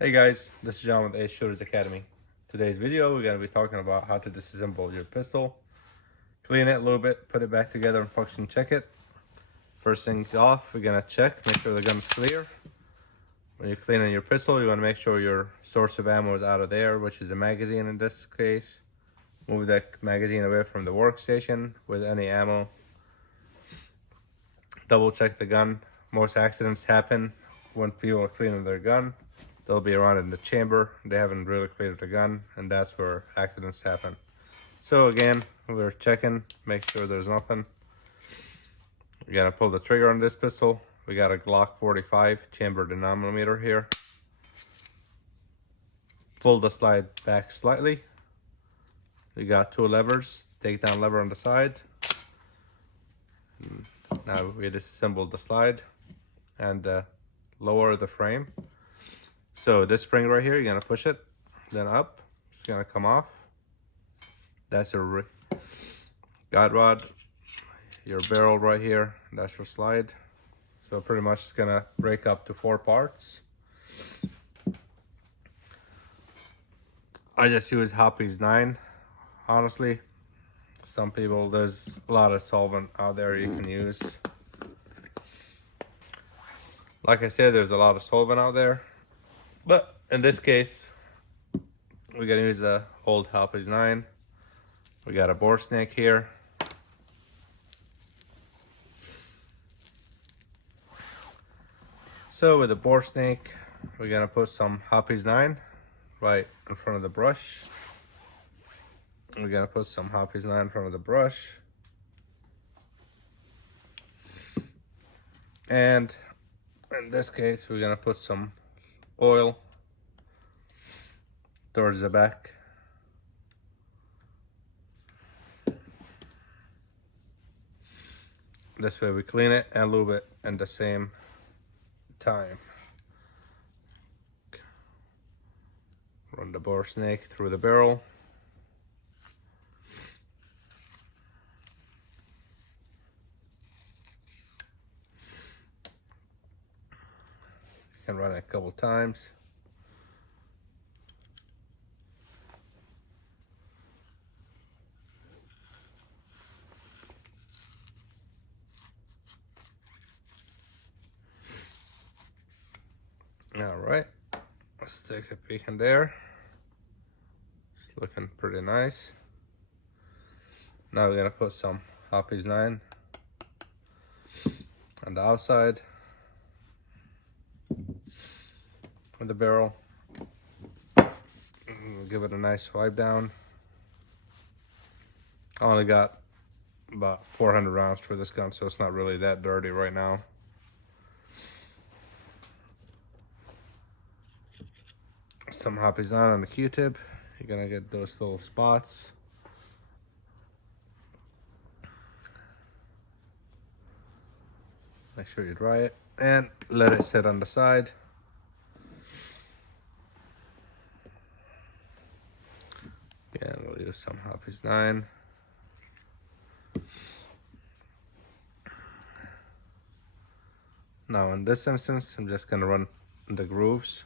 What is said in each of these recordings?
Hey guys, this is John with Ace Shooters Academy. Today's video, we're going to be talking about how to disassemble your pistol. Clean it a little bit, put it back together and function check it. First things off, we're going to check, make sure the gun is clear. When you're cleaning your pistol, you want to make sure your source of ammo is out of there, which is the magazine in this case. Move that magazine away from the workstation with any ammo. Double check the gun. Most accidents happen when people are cleaning their gun. They'll be around in the chamber. They haven't really cleared the gun, and that's where accidents happen. So again, we're checking, make sure there's nothing. We gotta pull the trigger on this pistol. We got a Glock 45 chamber dynamometer here. Pull the slide back slightly. We got two levers, takedown lever on the side. Now we disassemble the slide and lower the frame. So this spring right here, you're gonna push it, then up. It's gonna come off. That's your guide rod. Your barrel right here, that's your slide. So pretty much it's gonna break up to 4 parts. I just use Hoppy's 9, honestly. Some people, there's a lot of solvent out there you can use. Like I said, there's a lot of solvent out there. But in this case, we're gonna use the old Hoppy's 9. We got a bore snake here. So with the bore snake, we're gonna put some Hoppy's 9 right in front of the brush. We're gonna put some Hoppy's 9 in front of the brush. And in this case, we're gonna put some oil towards the back. This way we clean it and lube it in the same time. Run the bore snake through the barrel. You can run it a couple times. All right, let's take a peek in there. It's looking pretty nice. Now we're gonna put some Hoppy's 9 on the outside of the barrel. Give it a nice wipe down. I only got about 400 rounds for this gun, so it's not really that dirty right now. Some Hoppy's 9 on the Q-tip. You're gonna get those little spots. Make sure you dry it and let it sit on the side. Again, we'll use some Hoppy's 9. Now in this instance, I'm just gonna run the grooves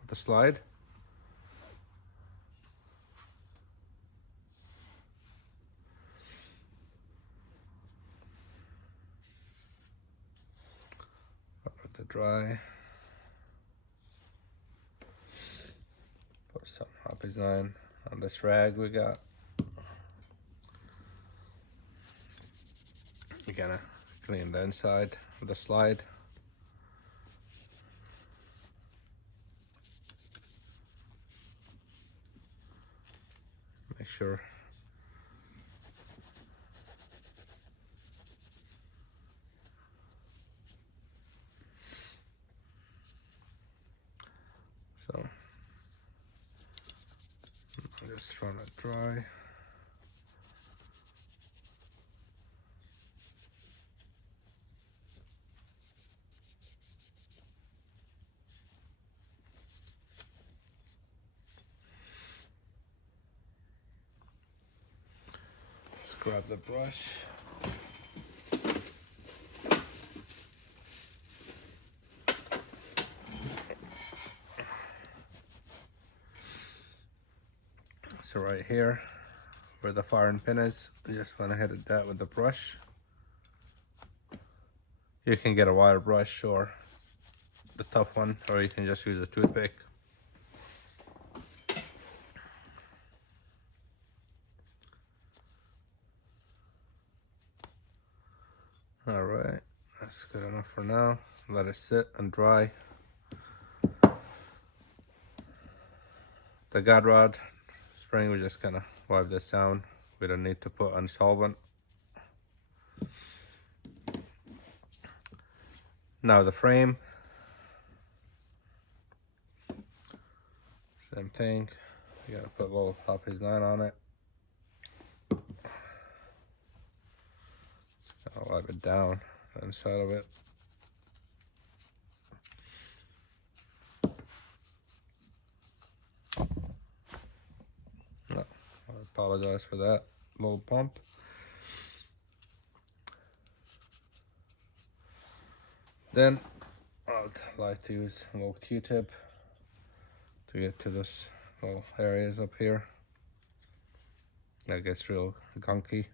of the slide. Let it dry. Put some Hoppy's 9 on this rag we got. We're gonna clean the inside of the slide. Make sure so I'm just trying to dry. Let's grab the brush. So right here, where the firing pin is, you just want to hit that with the brush. You can get a wire brush or the tough one, or you can just use a toothpick. All right, that's good enough for now. Let it sit and dry. The guide rod spring, we're just gonna wipe this down. We don't need to put on solvent. Now the frame, same thing. You gotta put a little Hoppies 9 on it. I'll wipe it down the inside of it. No, I apologize for that little bump. Then I'd like to use a little Q-tip to get to this little areas up here that gets real gunky.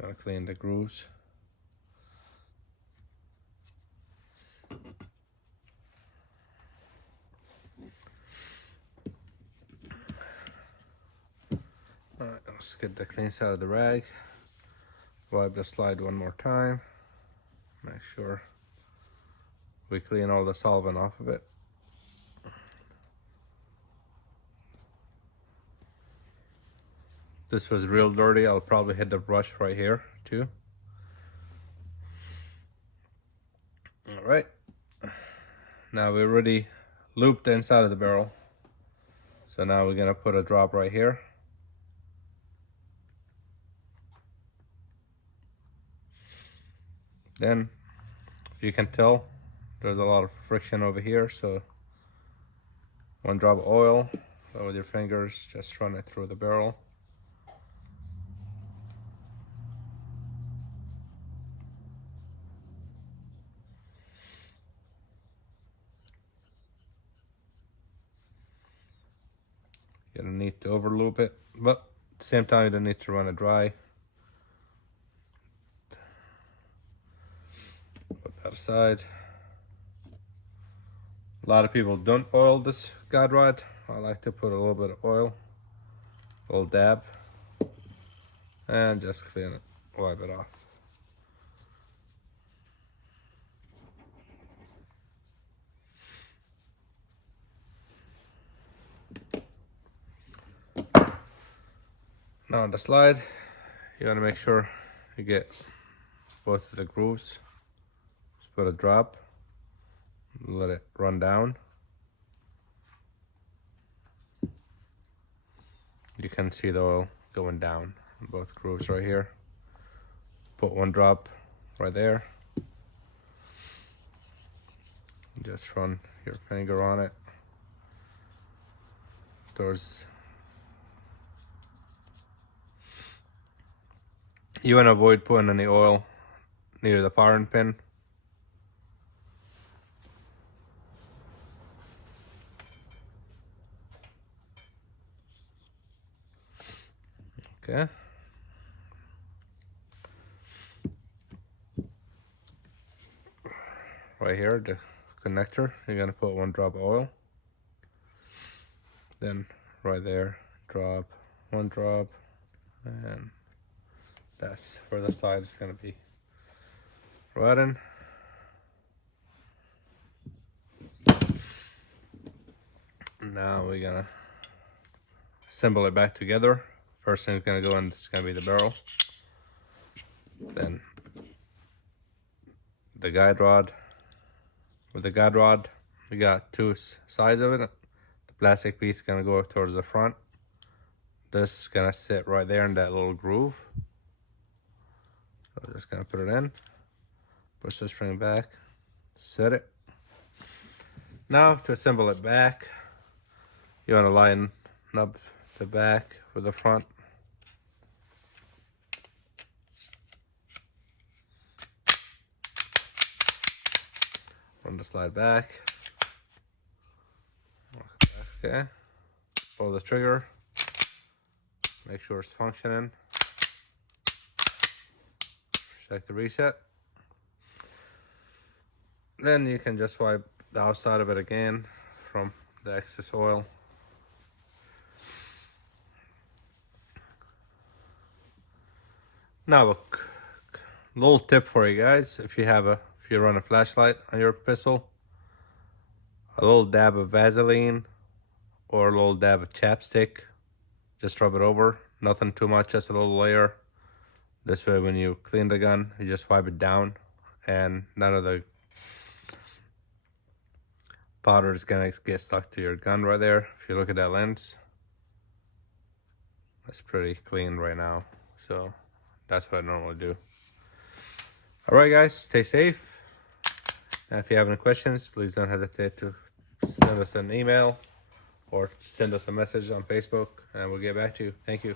Gotta clean the grooves. Alright, let's get the clean side of the rag. Wipe the slide one more time. Make sure we clean all the solvent off of it. This was real dirty. I'll probably hit the brush right here too. All right. Now we already looped the inside of the barrel. So now we're gonna put a drop right here. Then, if you can tell, there's a lot of friction over here. So one drop of oil, so with your fingers, just run it through the barrel. You don't need to overloop it, but at the same time you don't need to run it dry. Put that aside. A lot of people don't oil this guide rod. I like to put a little bit of oil, a little dab, and just clean it, wipe it off. Now on the slide, you want to make sure you get both of the grooves. Just put a drop, let it run down. You can see the oil going down in both grooves right here. Put one drop right there. Just run your finger on it towards. You want to avoid putting any oil near the firing pin. Okay. Right here, the connector, you're gonna put one drop of oil. Then right there, drop one drop, and that's where the slide is gonna be. Right in. Now we're gonna assemble it back together. First thing is gonna go in, it's gonna be the barrel. Then the guide rod. With the guide rod, we got two sides of it. The plastic piece is gonna go towards the front. This is gonna sit right there in that little groove. So I'm just gonna put it in, push the string back, set it. Now to assemble it back, you wanna line up the back with the front. Run the slide back. Okay. Pull the trigger. Make sure it's functioning. Check the reset. Then you can just wipe the outside of it again from the excess oil. Now a little tip for you guys: if you run a flashlight on your pistol, a little dab of Vaseline or a little dab of chapstick, just rub it over. Nothing too much, just a little layer. This way when you clean the gun, you just wipe it down and none of the powder is gonna get stuck to your gun right there. If you look at that lens, it's pretty clean right now. So that's what I normally do. All right, guys, stay safe. And if you have any questions, please don't hesitate to send us an email or send us a message on Facebook, and we'll get back to you. Thank you.